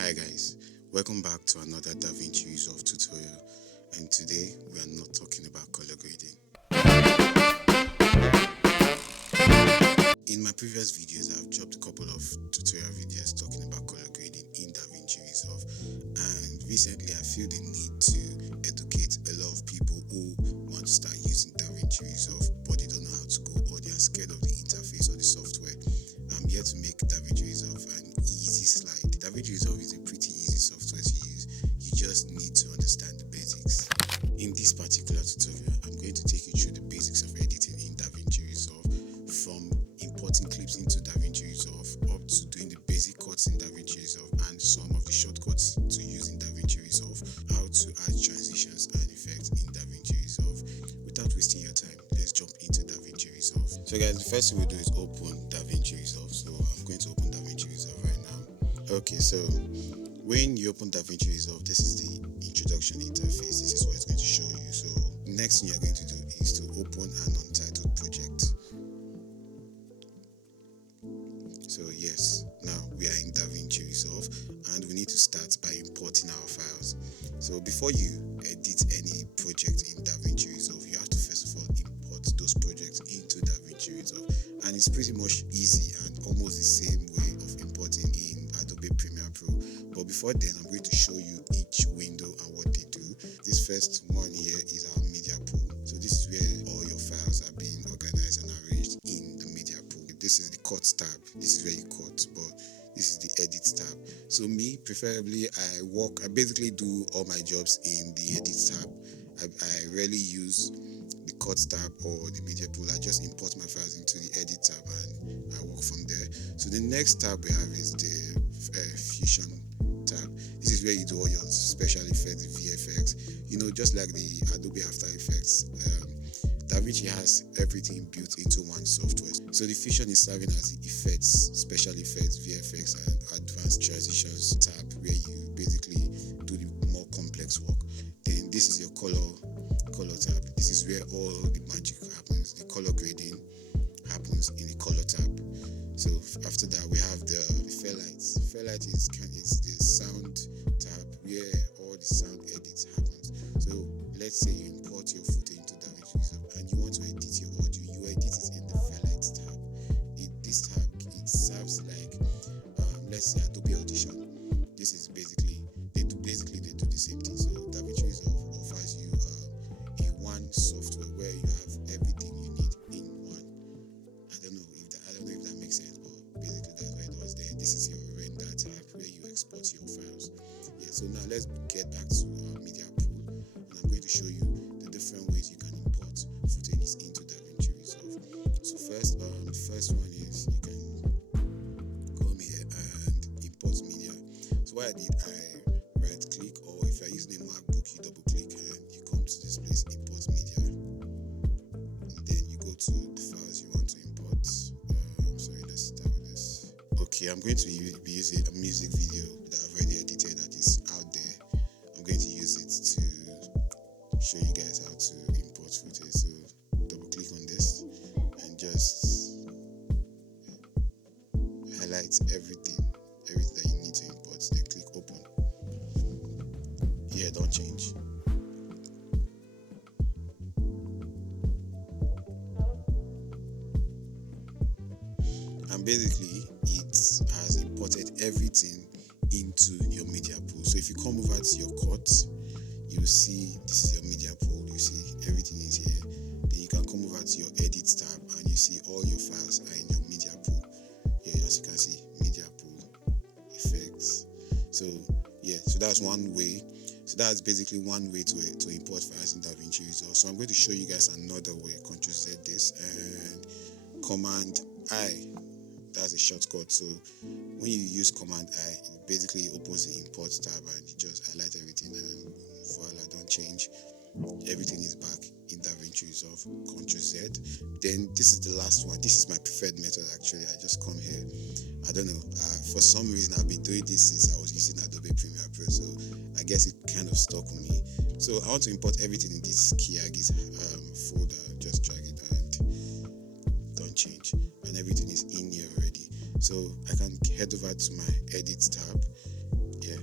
Hi guys, welcome back to another DaVinci Resolve tutorial, and today we are not talking about color grading. In my previous videos, I've dropped a couple of tutorial videos talking about color grading in DaVinci Resolve, and recently I feel the need to educate a lot of people who want to start using DaVinci Resolve but they don't know how to go, or they are scared of the interface or the software. I'm here to make DaVinci Resolve an easy slide. DaVinci Resolve is a pretty easy software to use. You just need to understand the basics. In this particular tutorial, I'm going to take you through the basics of editing in DaVinci Resolve, from importing clips into DaVinci Resolve up to doing the basic cuts in DaVinci Resolve and some of the shortcuts to use in DaVinci Resolve, how to add transitions and effects in DaVinci Resolve. Without wasting your time, let's jump into DaVinci Resolve. So guys, the first thing we'll do is open DaVinci Resolve. So I'm going to open DaVinci Resolve right now. Okay, so when you open DaVinci Resolve, this is the introduction interface. This is what it's going to show you. So the next thing you're going to do is to open an untitled project. So yes, now we are in DaVinci Resolve and we need to start by importing our files. So before you edit any project in DaVinci Resolve, you have to first of all import those projects into DaVinci Resolve, and it's pretty much easy and almost the same way of importing in Adobe Premiere Pro. But before then, I'm going to show you each window and what they do. This first one here is our media pool. So this is where all your files are being organized and arranged in the media pool. This is the cut tab. This is where you cut, but this is the edit tab. So me, preferably, I basically do all my jobs in the edit tab. I rarely use the cut tab or the media pool. I just import my files into the edit tab and I work from there. So the next tab we have is the fusion tab. This is where you do all your special effects, VFX. Just like the Adobe After Effects, DaVinci has everything built into one software. So the fusion is serving as the effects, special effects, VFX, and advanced transitions tab, where you basically do the more complex work. Then this is your color tab. This is where all the magic happens. The color grading happens in the color tab. So after that, we have the Fairlights. Fairlight is the sound tab, where all the sound edits happens. So let's say you import your footage into DaVinci Resolve and you want to edit your audio, you edit it in the Fairlights tab. This tab, it serves like let's say Adobe Audition. This is basically they do the same thing. So DaVinci Resolve offers you a one software where you have everything you need in one. I don't know if that makes sense, but basically that's what it does. Then this is your render tab, where you export your files. Yeah. So now let's get back to our media pool, and I'm going to show you the different ways you can import footages into DaVinci Resolve. So first, the first one is you can come here and import media. So what I did, I right click, or if you're using a MacBook, you double click and you come to this place, import media, and then you go to the files you want to import. Sorry, let's start with this. Okay, I'm going to be using a music video that I've already edited that is out there. I'm going to use it to show you guys how to import footage. So double click on this and just highlight everything that you need to import. Then click open. Yeah, don't change. And basically it has imported everything into your media pool. So if you come over to your cut, you see this is your media pool. You see everything is here. Then you can come over to your edit tab and you see all your files are in your media pool. Yeah, as you can see, media pool, effects. So yeah, so that's one way. So that's basically one way to import files in DaVinci Resolve. So I'm going to show you guys another way. Ctrl Z this and Command I. That's a shortcut. So when you use Command I, it basically opens the import tab and you just highlight everything and voila, don't change. Everything is back in DaVinci Resolve. Ctrl Z. Then this is the last one. This is my preferred method actually. I just come here. I don't know. For some reason I've been doing this since I was using Adobe Premiere Pro. So I guess it kind of stuck with me. So I want to import everything in this Keyagis folder. Just drag it and don't change. And everything is in here already. So I can head over to my edit tab. Yeah,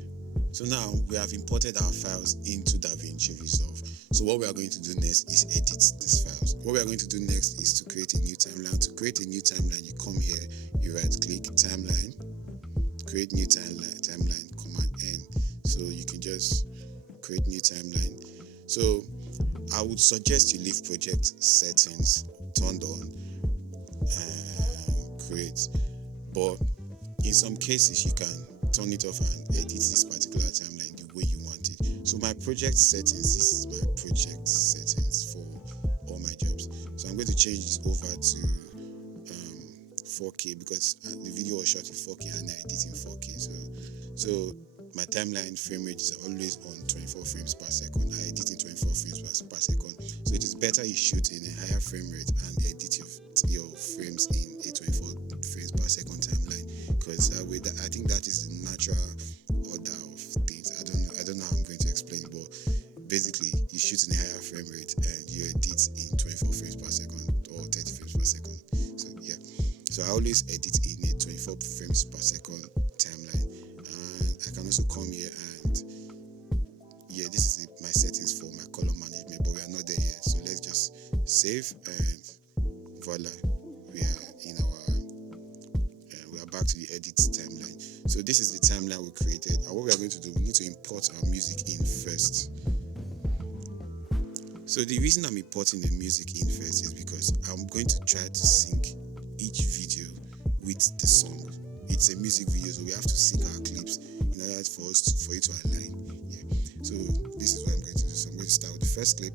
So now we have imported our files into DaVinci Resolve. So what we are going to do next is edit these files. What we are going to do next is to create a new timeline. To create a new timeline, you come here, you right click timeline, create new timeline, command N. So you can just create new timeline. So I would suggest you leave project settings turned on and create, but in some cases you can turn it off and edit this particular timeline the way you want it. So my project settings, this is my project settings for all my jobs. So I'm going to change this over to 4K because the video was shot in 4K and I edit in 4K. So my timeline frame rate is always on 24 frames per second. I edit in 24 frames per second. So it is better you shoot in a higher frame rate and edit your frames in a 24 frames per second timeline, because I think that is the natural order of things. I don't know how I'm going to explain it, but basically you shoot in a higher frame rate and you edit in 24 frames per second or 30 frames per second. So yeah, so I always edit in a 24 frames per second timeline. I can also come here and this is my settings for my color management, but we are not there yet. So let's just save and voila, we are back to the edit timeline. So this is the timeline we created, and what we are going to do, we need to import our music in first. So the reason I'm importing the music in first is because I'm going to try to sync each video with the song. It's a music video, so we have to sync our clips in order for it to align. Yeah. So this is what I'm going to do. So I'm going to start with the first clip.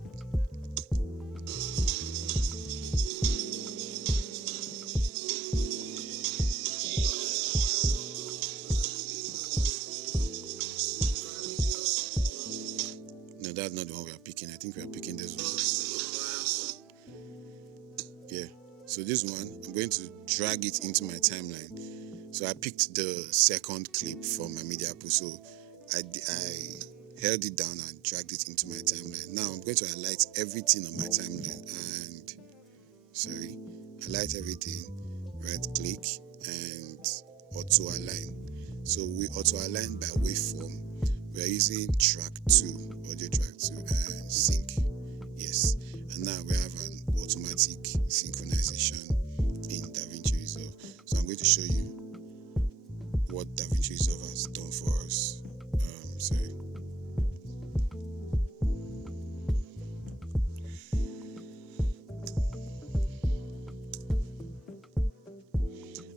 No, that's not the one we are picking. I think we are picking this one. Yeah. So this one, I'm going to drag it into my timeline. So I picked the second clip from my media pool. So I held it down and dragged it into my timeline. Now I'm going to highlight everything on my timeline and highlight everything, right click and auto align. So we auto align by waveform. We are using track 2, audio track 2 and sync. Yes. And now we have an automatic synchronization in DaVinci Resolve. So I'm going to show you what DaVinci Resolve has done for us.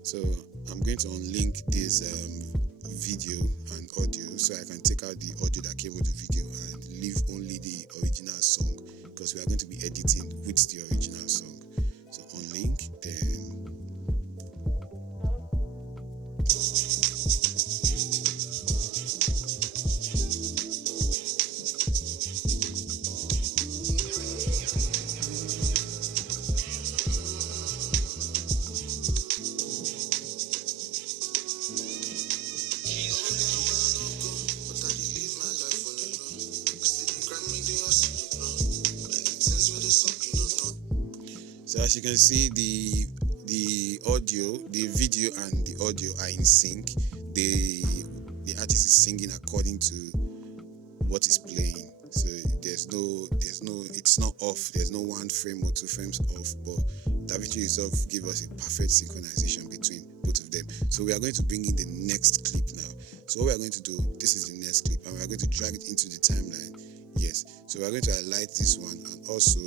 So I'm going to unlink this video and audio so I can take out the audio that came with the video and leave only the original song, because we are going to be editing with the original song. So unlink, then so as you can see, the audio, the video and the audio are in sync. The artist is singing according to what is playing. So it's not off. There's no 1 frame or 2 frames off, but DaVinci Resolve gives us a perfect synchronization between both of them. So we are going to bring in the next clip now. So what we are going to do, this is the next clip, and we are going to drag it into the timeline. Yes. So we are going to highlight this one and also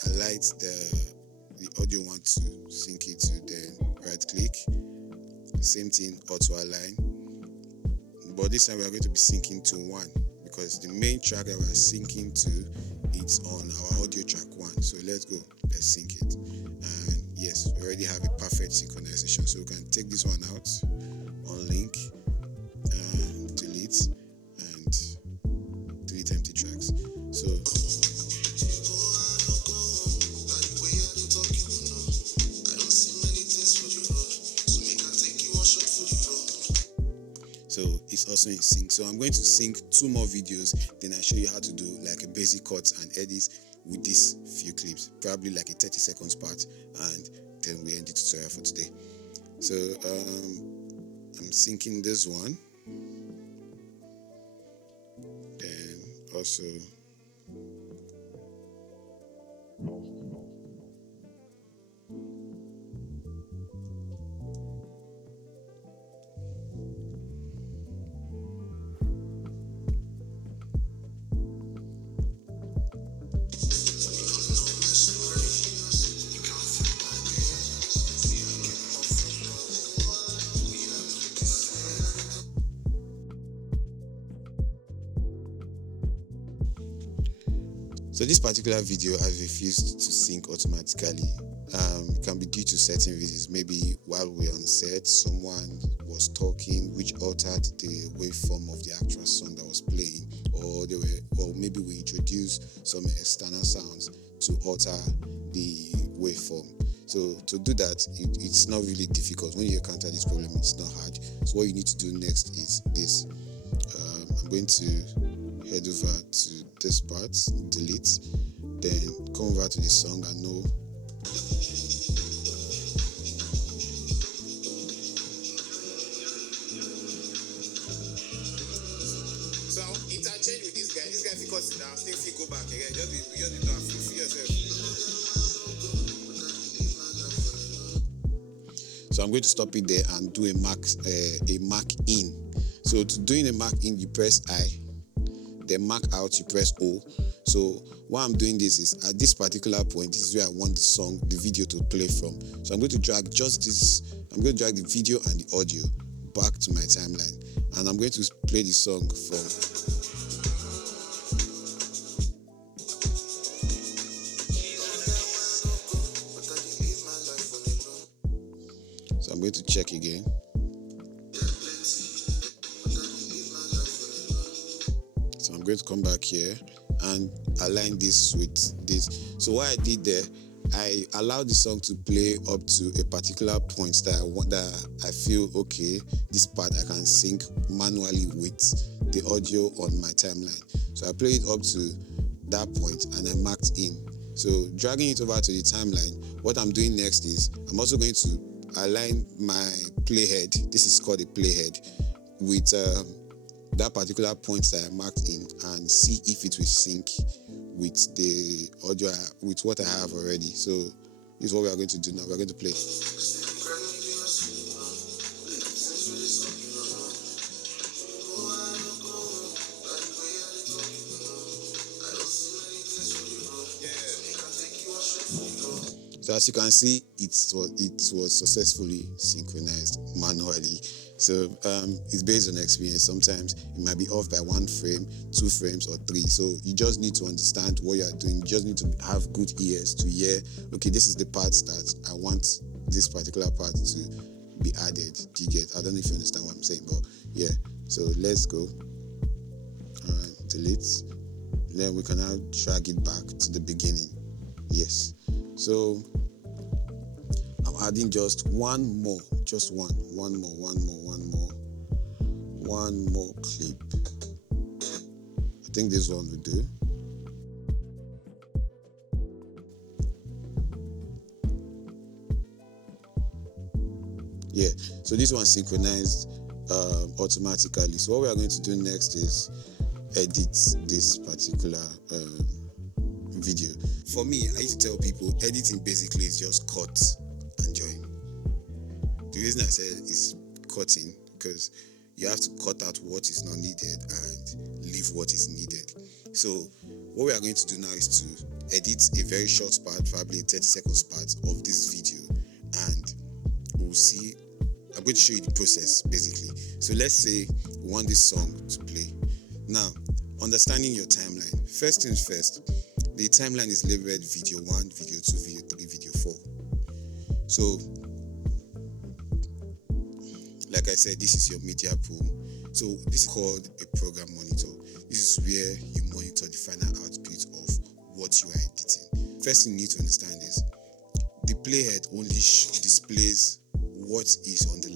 highlight the audio one to sync it to, then right click, same thing, auto align, but this time we are going to be syncing to 1 because the main track that we are syncing to is on our audio track 1. So let's sync it, and yes, we already have a perfect synchronization. So we can take this one out, unlink and delete empty tracks. So it's also in sync. So I'm going to sync 2 more videos, then I show you how to do like a basic cut and edit with these few clips, probably like a 30 seconds part, and then we end the tutorial for today. So I'm syncing this one. also so this particular video has refused to sync automatically. It can be due to certain reasons. Maybe while we were on set, someone was talking which altered the waveform of the actual song that was playing, or maybe we introduced some external sounds to alter the waveform. So to do that, it's not really difficult. When you encounter this problem, it's not hard. So what you need to do next is this. I'm going to head over to this part, delete, then come over to the song and know. So interchange with this guy. This guy if cuts it down, still go back again. Just be done, feel yourself. So I'm going to stop it there and do a mark in. So to doing a mark in, you press I. Then mark out, you press O. So why I'm doing this is at this particular point, this is where I want the video to play from. So I'm going to drag just this. I'm going to drag the video and the audio back to my timeline, and I'm going to play the song from. So I'm going to check again. So I'm going to come back here and align this with this. So what I did there, I allowed the song to play up to a particular point that I feel okay. This part I can sync manually with the audio on my timeline. So I played it up to that point and I marked in. So dragging it over to the timeline, what I'm doing next is I'm also going to align my playhead. This is called a playhead with that particular point that I marked in, and see if it will sync with the audio, with what I have already. So this is what we are going to do now. We are going to play. So as you can see, it was successfully synchronized manually. So it's based on experience. Sometimes it might be off by 1 frame, 2 frames, or 3. So you just need to understand what you are doing. You just need to have good ears to hear, okay, this is the part that I want this particular part to be added. Do you get? I don't know if you understand what I'm saying, but yeah. So let's go. Delete. Then we can now drag it back to the beginning. Yes. So I'm adding just one more clip. I think this one will do. Yeah, so this one synchronized automatically. So what we are going to do next is edit this particular video. For me, I used to tell people editing basically is just cut and join. The reason I said is cutting, because you have to cut out what is not needed and leave what is needed. So what we are going to do now is to edit a very short part, probably a 30 seconds part of this video, and we'll see. I'm going to show you the process basically. So let's say we want this song to play. Now, understanding your timeline. First things first, the timeline is labeled video 1, video 2, video 3, video 4. So like I said, this is your media pool. So this is called a program monitor. This is where you monitor the final output of what you are editing. First thing you need to understand is the playhead only displays what is on the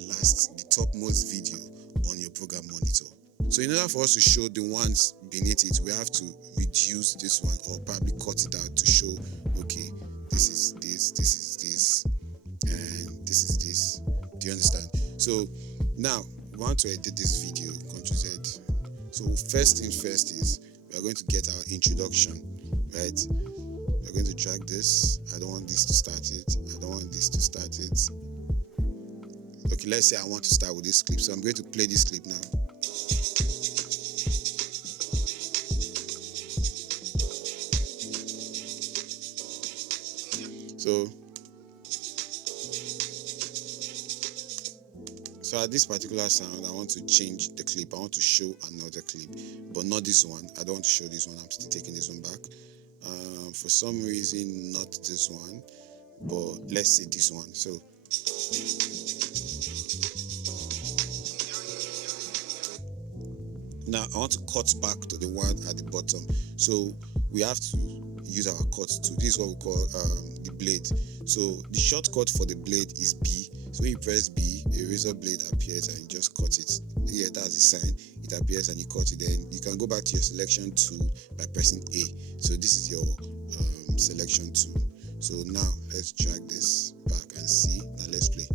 topmost video on your program monitor. So in order for us to show the ones beneath it, we have to reduce this one or probably cut it out to show, okay, this is this, and this is this. Do you understand? So now we want to edit this video, Ctrl Z. So first things first is we are going to get our introduction, right? We're going to drag this. I don't want this to start it. I don't want this to start it. Okay, let's say I want to start with this clip. So I'm going to play this clip now. So at this particular sound, I want to change the clip. I want to show another clip, but not this one. I don't want to show this one. I'm still taking this one back. For some reason, not this one, but let's say this one. So now I want to cut back to the one at the bottom. So we have to use our cut tool. This is what we call the blade. So the shortcut for the blade is B. So when you press B, a razor blade appears and you just cut it. Yeah, that's the sign. It appears and you cut it. Then you can go back to your selection tool by pressing A. So this is your selection tool. So now let's drag this back and see. Now let's play.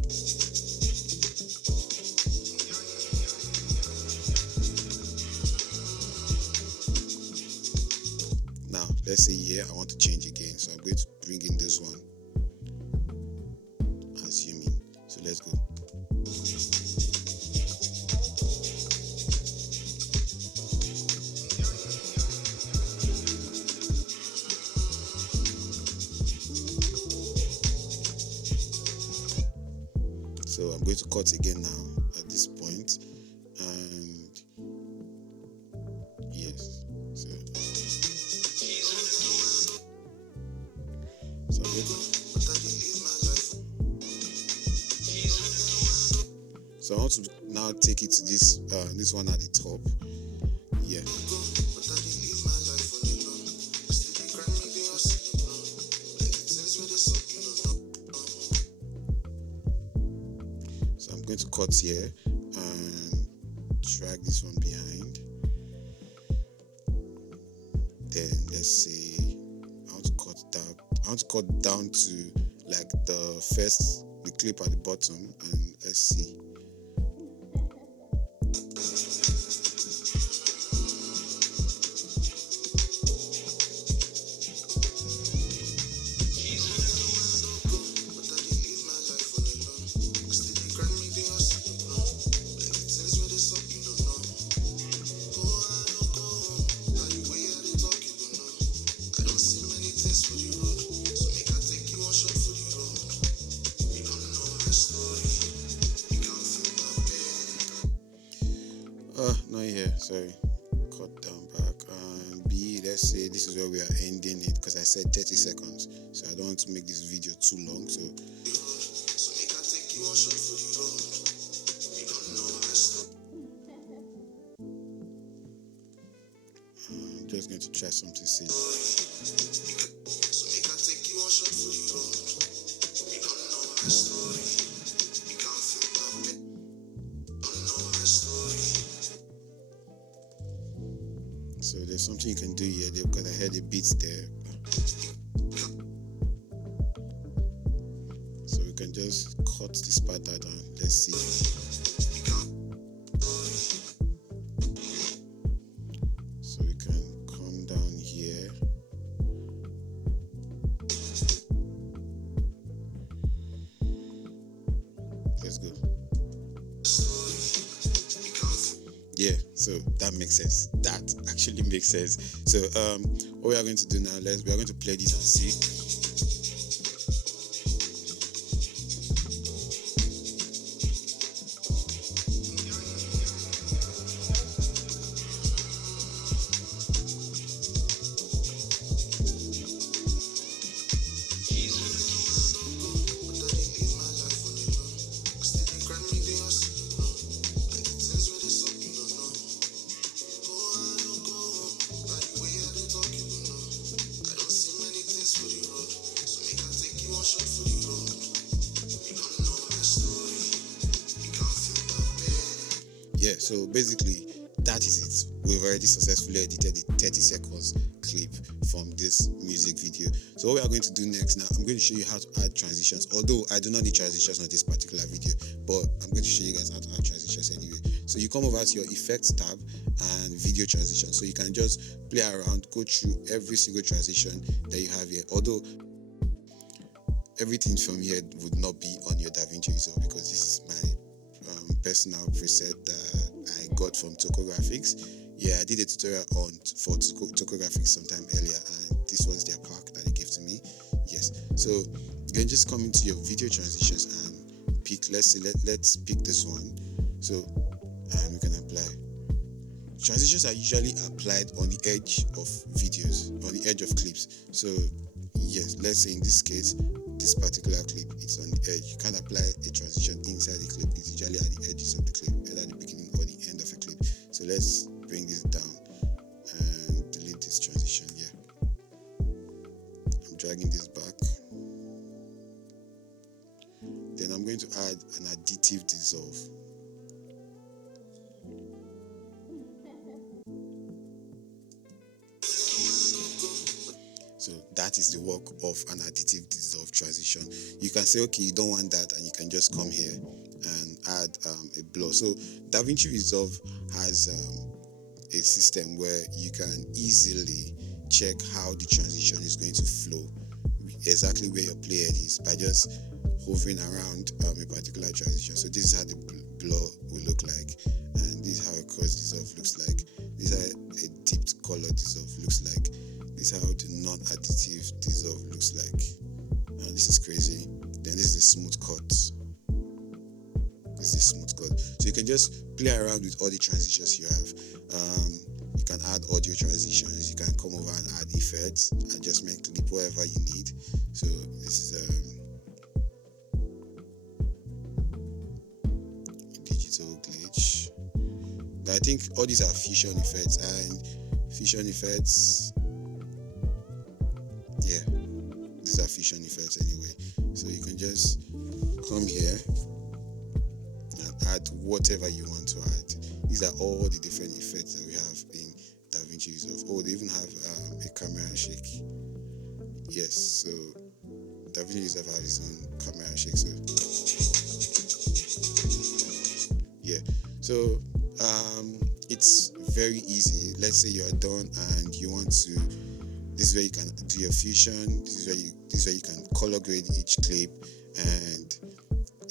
Now let's say here I want to change again. So I'm going to bring in this one. Assuming. So let's go. So I'm going to cut again now at this point, and yes, so I'm going so I want to now take it to this one at the top. Yeah. So I'm going to cut here and drag this one behind. Then let's say I want to cut down. I want to cut down to like the clip at the bottom, and let's see. Not here, sorry. Cut down back. And B, let's say this is where we are ending it, because I said 30 seconds. So I don't want to make this video too long. So I'm just going to try something silly. So there's something you can do here because I heard the beats there. So we can just cut this part out and let's see. So we can come down here. Let's go. Yeah, so that makes sense. That actually makes sense. So what we are going to do now, we are going to play this and see. Yeah, so basically that is it. We've already successfully edited the 30 seconds clip from this music video. So what we are going to do next now, I'm going to show you how to add transitions. Although I do not need transitions on this particular video, but I'm going to show you guys how to add transitions anyway. So you come over to your effects tab and video transition. So you can just play around, go through every single transition that you have here. Although everything from here would not be on your DaVinci Resolve, because this is my personal preset that I got from Tokographics. Yeah, I did a tutorial for Tokographics sometime earlier, and this was their pack that they gave to me. Yes, so you can just come into your video transitions and pick. Let's pick this one. So and we can apply. Transitions are usually applied on the edge of videos, on the edge of clips. So yes, let's say in this case, this particular clip, it's on the edge. You can't apply a transition inside the clip. It's usually at the edges of the clip, either the beginning or the end of a clip. So let's bring this down and delete this transition here. I'm dragging this back. Then I'm going to add an additive dissolve. So that is the work of an additive dissolve transition. You can say, okay, you don't want that, and you can just come here and add a blur. So DaVinci Resolve has a system where you can easily check how the transition is going to flow, exactly where your playhead is, by just hovering around a particular transition. So this is how the blur will look like, and this is how a cross dissolve looks like. This is how a dipped color dissolve looks like. This is how the non-additive dissolve looks like. This is crazy. Then this is a smooth cut. This is a smooth cut. So you can just play around with all the transitions you have. You can add audio transitions. You can come over and add effects, adjustment clip, whatever you need. So this is a digital glitch. I think all these are fusion effects, and fusion effects. Yeah, these are fusion effects anyway. So you can just come here and add whatever you want to add. These are all the different effects that we have in DaVinci Resolve. Oh, they even have a camera shake. Yes, so DaVinci Resolve has its own camera shake. So yeah, so it's very easy. Let's say you're done and you want to. This is where you can do your fusion. This is where you can color grade each clip, and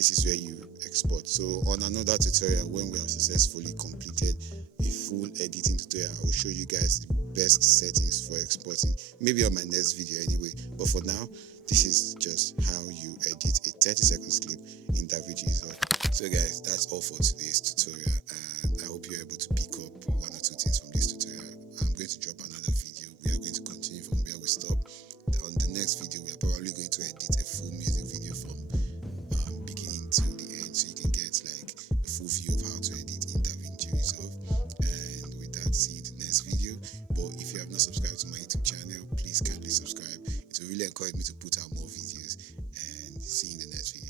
this is where you export. So on another tutorial, when we have successfully completed a full editing tutorial, I will show you guys the best settings for exporting. Maybe on my next video anyway. But for now, this is just how you edit a 30-second clip in DaVinci Resolve. So guys, that's all for today's tutorial, and I hope you're able to pick up one or two things from this tutorial. I'm going to drop another video. We are going to continue from where we stop. On the next video, we are probably going to edit a full music video from beginning to the end, so you can get like a full view of how to edit in DaVinci Resolve. And with that, see you in the next video. But if you have not subscribed to my YouTube channel, please kindly subscribe. It will really encourage me to put out more videos, and see you in the next video.